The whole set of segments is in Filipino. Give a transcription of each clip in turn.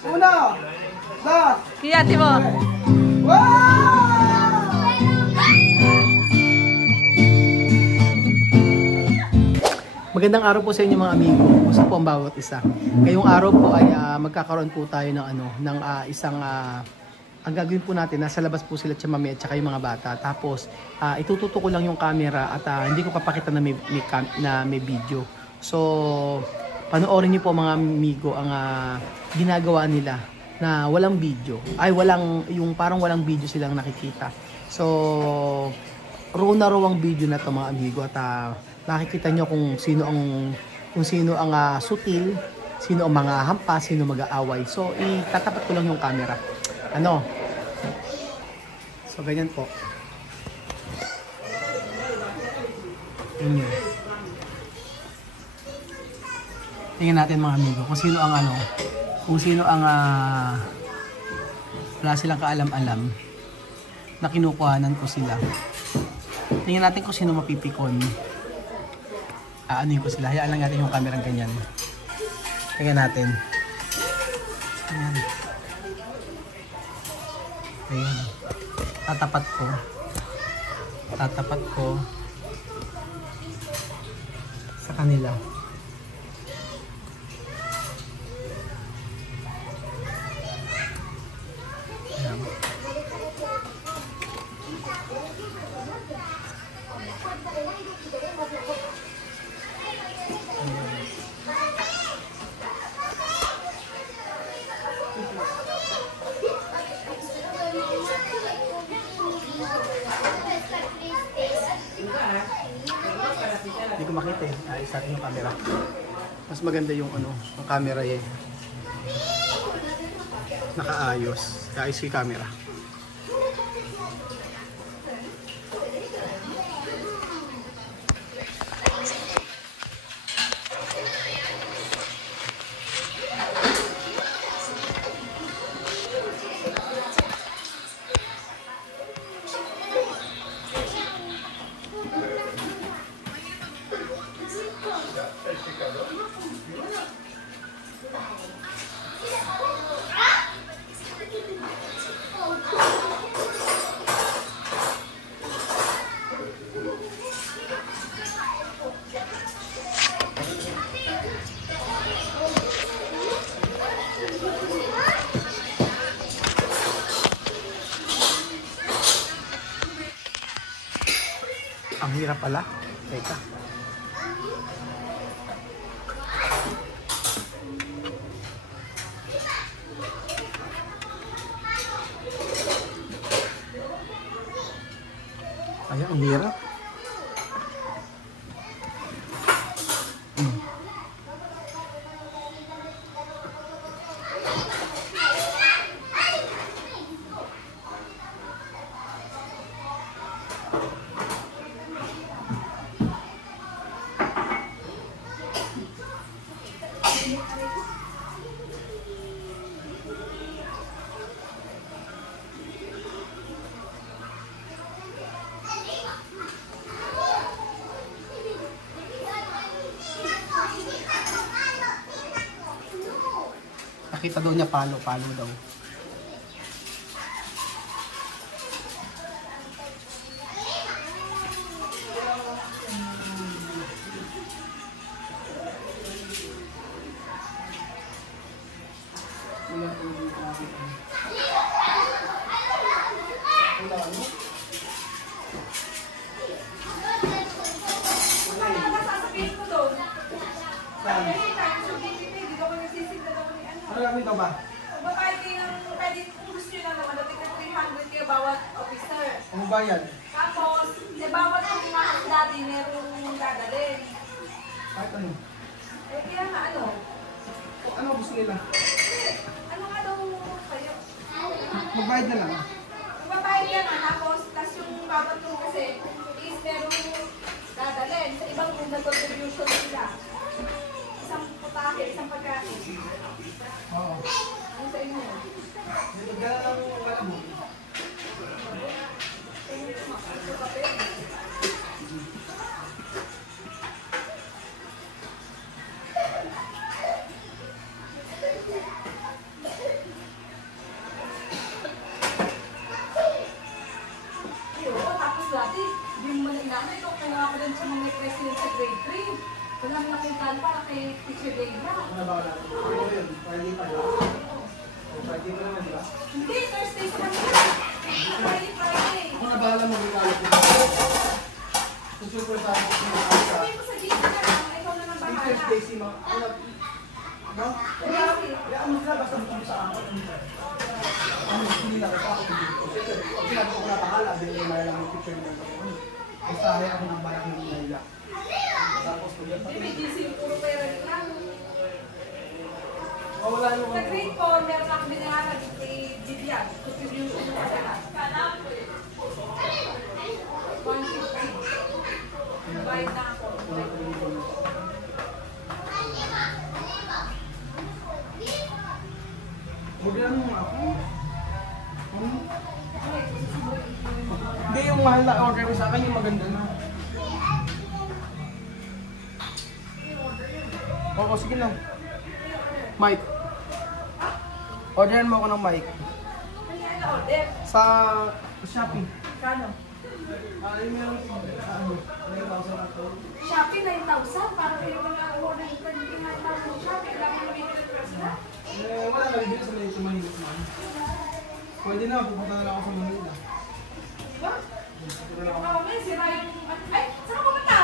Una, dos. Kaya, Timo. Magandang araw po sa inyo mga amigo. Kumusta po ang bawat isa? Ngayong araw po ay magkakaroon po tayo ng isang ang gagawin po natin, nasa labas po sila Mami at saka yung mga bata. Tapos itututo ko lang yung camera at hindi ko papakita na may video. So panoorin niyo po mga amigo ang ginagawa nila na walang video. Ay parang walang video silang nakikita. So raw na raw ang video na to mga amigo at nakikita nyo kung sino ang sutil, sino ang mga hampas, sino mag-aaway. So itatapat ko lang yung camera. So ganyan po. Tingnan natin mga amigo kung sino ang wala silang kaalam-alam na kinukuhanan ko sila. Tingnan natin kung sino mapipikon. Aanuhin ko sila. Hayaan lang natin yung camera ganyan. Tingnan natin. Ayan. Ayan. Tatapat ko sa kanila. Ayan. Hindi ko makita isa yung camera. Mas maganda yung yung camera eh. Nakaayos. Kaayos yung camera. Ang hirap pala. Teka. Ay, ang hirap. Nakita daw niya palo daw. Ano lang ito ba? Magbabayad kayo ng credit kung gusto nyo lang naman. Dapat na 300 kayo bawat officer. Ano bayad? Tapos, sa bawat kuminahas dati, merong dadalhin. Kahit ano? Eh, kaya nga ano? Ano gusto nila? Ano nga daw kayo? Magbayad na lang. Magbabayad yan nga, tapos, tas yung bawat room kasi, is merong dadalhin. Sa ibang room, nag-contribution sila. Isang putahe, isang pagkain. Oo. Ano sa inyo? Nagdala lang wala mo. nag-request yun sa grade 3. Wala mo napuntahan para kay Teacher Degra. Ano ba wala? Friday pa lang. Friday pa naman, di ba? Hindi, Thursday sa kanila. Friday. Ako na bahala mo yung kala ko. Super sa akin. Sabi mo sa GC na lang, ikaw naman bahala. Teacher's Day si Ma. No? Kaya mo sila basta mo sa ako. Hindi na ako ako. Pag sinabi ko na bahala, dahil may lang yung picture nila. Basta ayaw ako ng balak ng nila. Tapos ko yan. Hindi, may GC yung puro pera lang. Wala naman. Sa grade 4, meron akong binayaran kay Vivian. Contribution mo sa lahat. 150. Bayad na ako. Huwag lang mo ako. Hindi yung mahal na order mo sa akin, yung maganda na. Oo, sige lang. Mike. Orderan mo ako ng mic. Ano yan na order? Sa Shopee. Kano? Yung meron ano, 9,000 ako. Shopee 9,000 para kayo mga order yung 29,000 Shopee. Kailangan mo yung request na. Wala na rin sa Manila naman. Pwede na, pupunta na lang ako sa Manila. Diba? Pupunta na ako. Oo, may sira yung... Ay, saan ka pumunta?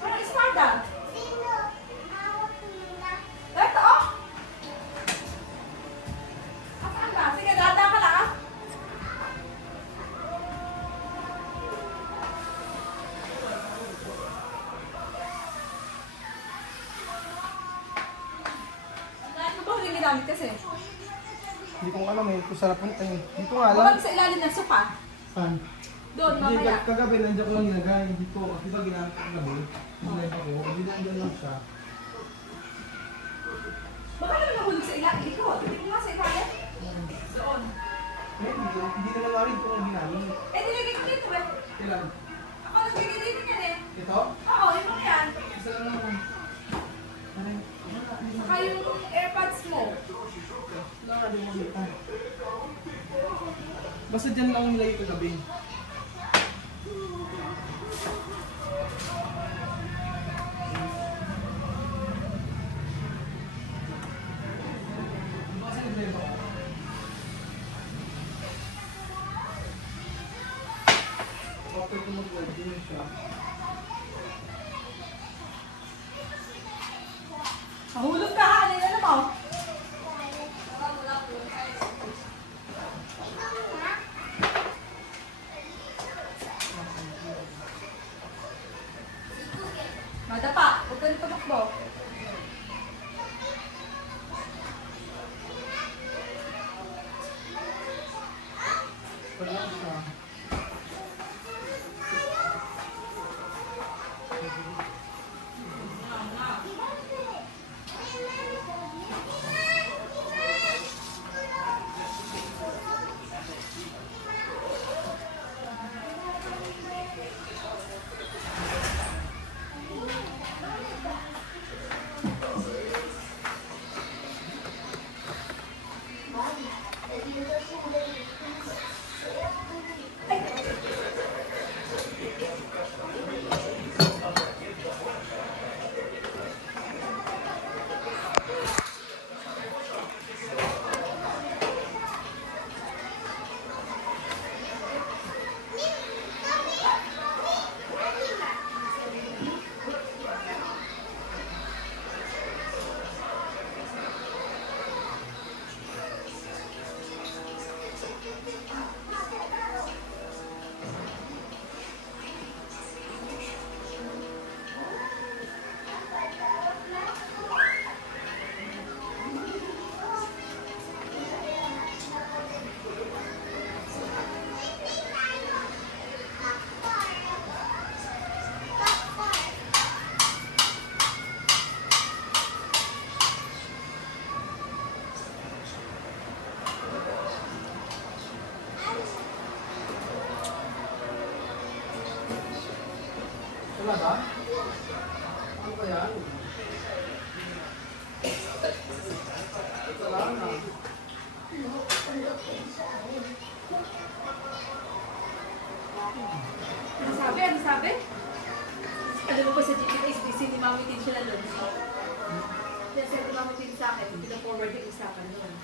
Parang Espada. Dito, oh! Saan ka? Sige, dada ka lang, ah. Ano ba yung ginamit kasi? Hindi ko alam eh, kung saan napunta eh. Hindi ko nga alam. Bawag sa ilalim ng sopa. Saan? Doon, Hindi, mamaya. kagabi nandiyan ko lang nilagay. Hindi ko, di ba ginamit ko kagabi? Nilagay ako, hindi nandiyan lang siya. Baka naman nahulog sa ilalim. Ikaw, hindi mo nga sa ilalim. Doon. Hindi naman namin ito ang ginamit. Eh, nilagay ko dito eh. Kailan? Ako nagbigay dito yan eh. Ito? Oo, ito yan. Isa lang naman. Ano? Saka yung AirPods mo. Wala nga din mo dito. Basta dyan lang nilagay kagabi. Kasi nag-drive ako. After ko mag-drive, din siya. Mahulog ka ha, alin na mo? Madapa, huwag ka nito makbo. Wala siya. Talaga? Ano ba yan? Wala na. sabi? Alam mo ko sa GPSBC, ni Mami Tin sila doon. Kaya sabi ni Mami Tin sa akin, pina-forward yung usapan doon.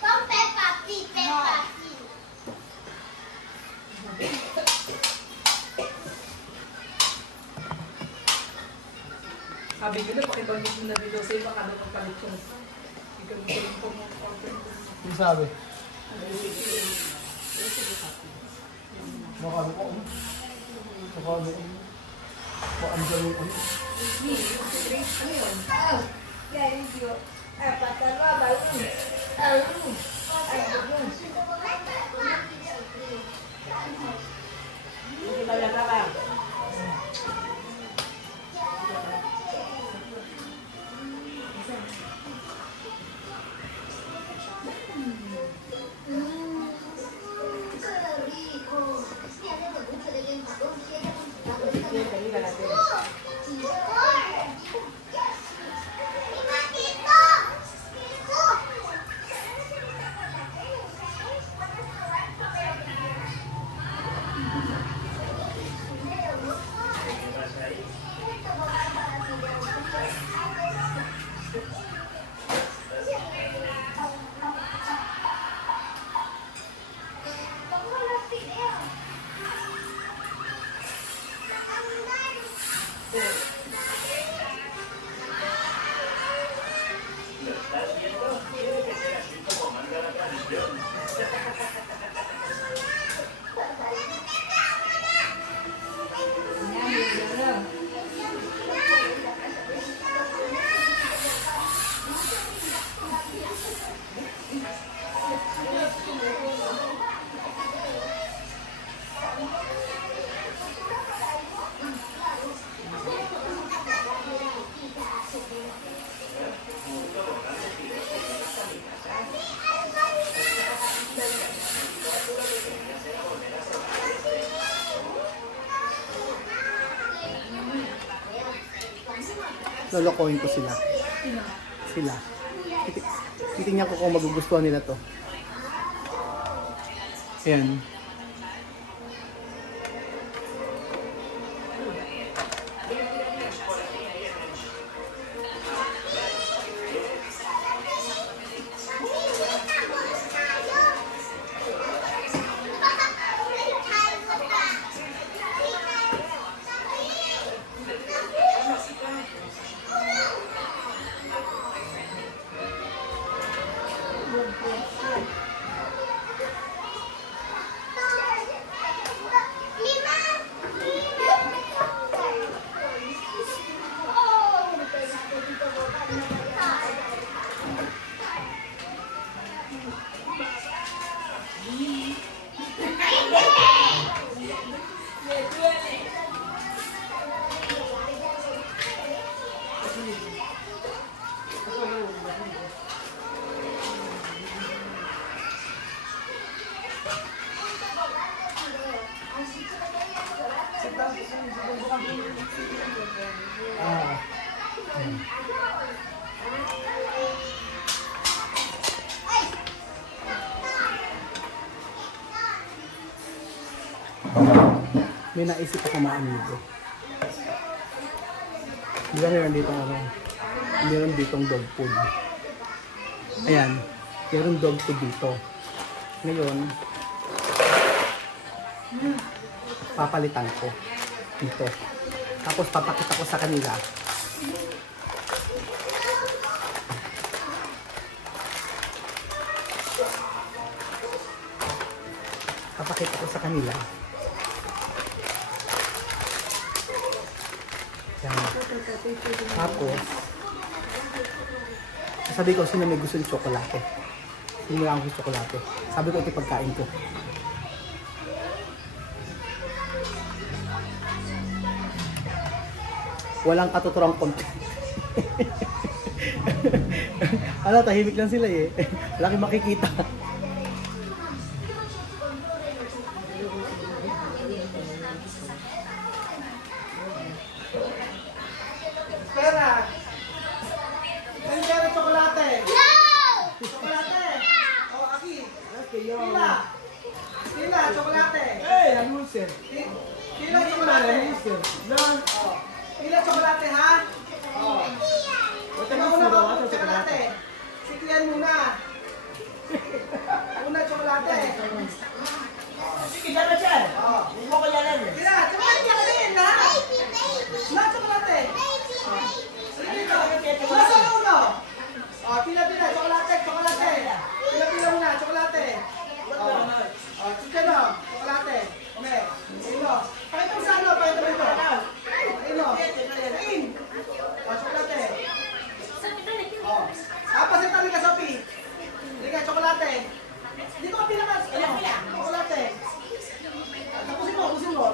Peppa Pig, Peppa Pig. Sabi nila, pakibangit mo na rin daw sa'yo, baka na pagpalit ko. Ikaw gusto rin po mo. Ano sabi? Makano ko. Makano ko. Paandyan yung ano. Ano yun? Thank you. Patalo, balon. Hindi ba nagkaka? Lolokohin ko sila. Sila. Titingnan ko kung magugustuhan nila to. Ayan. May naisip ako mga amigo. Di ba meron ditong ano? Meron ditong dog food. Ayan. Meron dog food dito. Ngayon, papalitan ko dito. Tapos papakita ko sa kanila. Papakita ko sa kanila. Yan. Tapos, sabi ko, sino may gusto ng tsokolate? Sino may gusto ng tsokolate? Sabi ko, ito pagkain ko. Walang katuturang content. Ala, tahimik lang sila eh. Wala kang makikita. Pera! Nandiyan ang tsokolate! No! Tsokolate! Oh, Aki! Sila! Sila, tsokolate! Eh, ano sir? Kila tsokolate. Kila tsokolate, ha? Tingnan mo na tsokolate. Siklian muna. Una tsokolate. Sige, dala dyan. Huwag mo ko yalan. Kila, tsokolate ka din, ha? Na tsokolate. Sige, nasa uno. Pila, tsokolate, tsokolate. Pila muna, tsokolate. Chicken, tsokolate. Okay, ino. Pakita mo sa ano, pakita mo ito. Ino. Kain. Tsokolate. Pasin tabi ka, Sophie. Hindi ka, tsokolate. Dito ka pila ka. Tsokolate. Tapusin mo.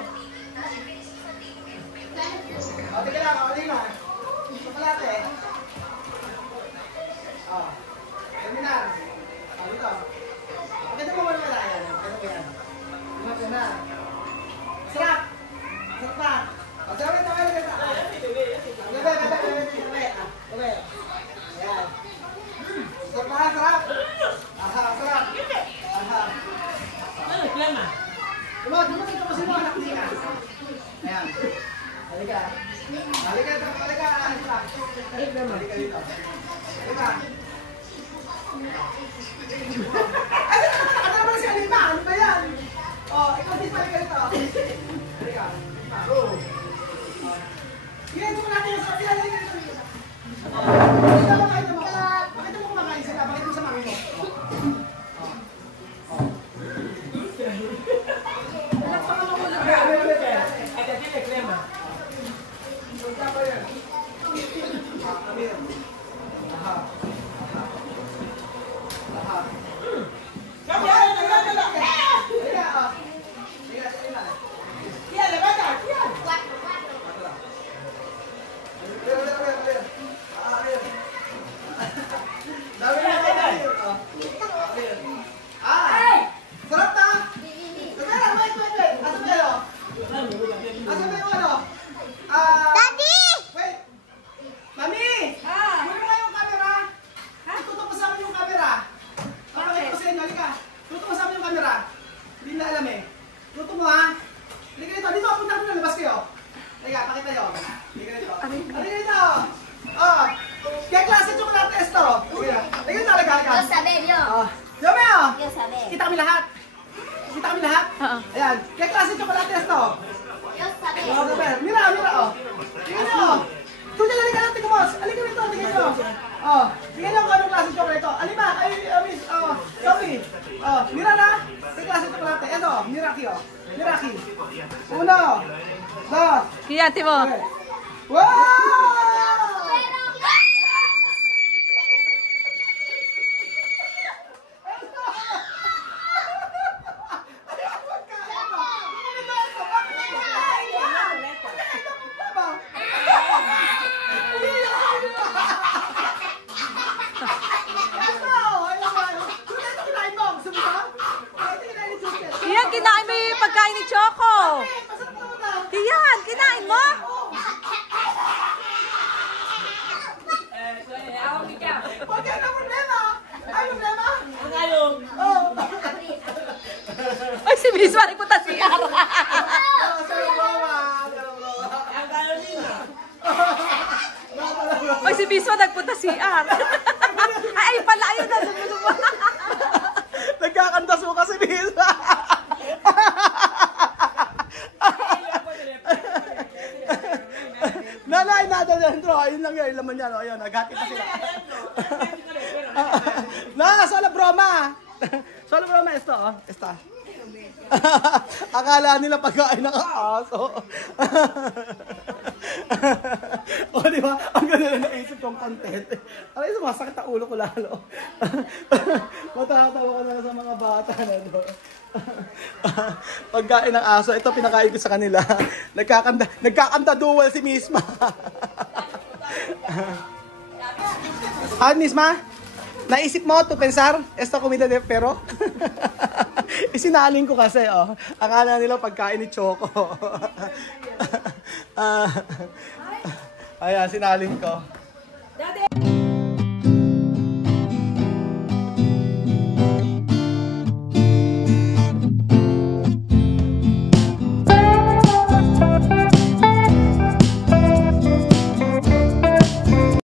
Tingnan lang, alin na. Tsokolate. Terminal. Dito. Pakita mo muna na yan. Ganito yan. Ganito na. Sarap. Sarap na. Sarap na. Gabi. Ayan. Sarap na, sarap. Sarap. Ano, klema? Dumasin mo, anak niya. Ayan. Halika. Halika dito. Halika dito. Halika. Ano naman si Alima? Ano ba yan? Ikaw din pala ganito. Halika. Yan, ito natin yung sabi. Pakita mo kumakain sila. Pakita mo sa mami mo. Ada sila klema. Sarap na! Wait! Asa ba yun? Asa ba yung ano? Daddy! Wait! Mami! Kunin mo nga yung camera! Tutok mo sa amin yung camera! Papakita ko sa inyo, halika! Tutok mo sa amin yung camera! Hindi na alam eh. Tutok mo ha! Halika dito! Dito! Punta mo na! Labas kayo! Halika, pakita nyo! Halika dito! Halika dito! Kaya klase tsokolate esto! Halika dito! Halika! Yo saber, yo. Yome o! Yo saber. Kita kami lahat! Kita kami lahat? Ayan! Kaya klase tsokolate esto! Yo saber. Mira, oh. Tingnan nyo. Tulad na halika natin, kumos. Halika rito, tingnan nyo. Tingnan nyo kung anong klase chocolate ito. Alima, miss, Sophie. Mira na. Sa klase chocolate. Ito, Miraki, Miraki. Uno. Dos. Kiyati mo. Okay. Wow! Iyan, kinain mo yung pagkain ni Choco. Iyan, kinain mo? Huwag ka na problema! Ay, problema? Ang along. Ay, si Miss Mari ko ta si Ara. Ang along nila. Ay, si Miss Mari nagpunta si Ara. Ay, pala, ayun na. Nagkakanta mo kasi, Miss. Nanay, nada dentro. Ayun lang yun, laman yan. Ayun, naghati pa sila. Solo broma. Solo broma, ito. Esta. Akala nila pagkain ng aso. O, di ba? Ang ganda na naisip kong content. Alam, sumasakit ang ulo ko lalo. Matatawa ko na sa mga bata na doon. Pagkain ng aso, ito pinakain ko sa kanila. Nagkakanta dual si Misma. Misma? Naisip mo to pensar? Esta comida de pero? Isinaling ko kasi, akala nila pagkain ni Choco. Ayan, sinaling ko.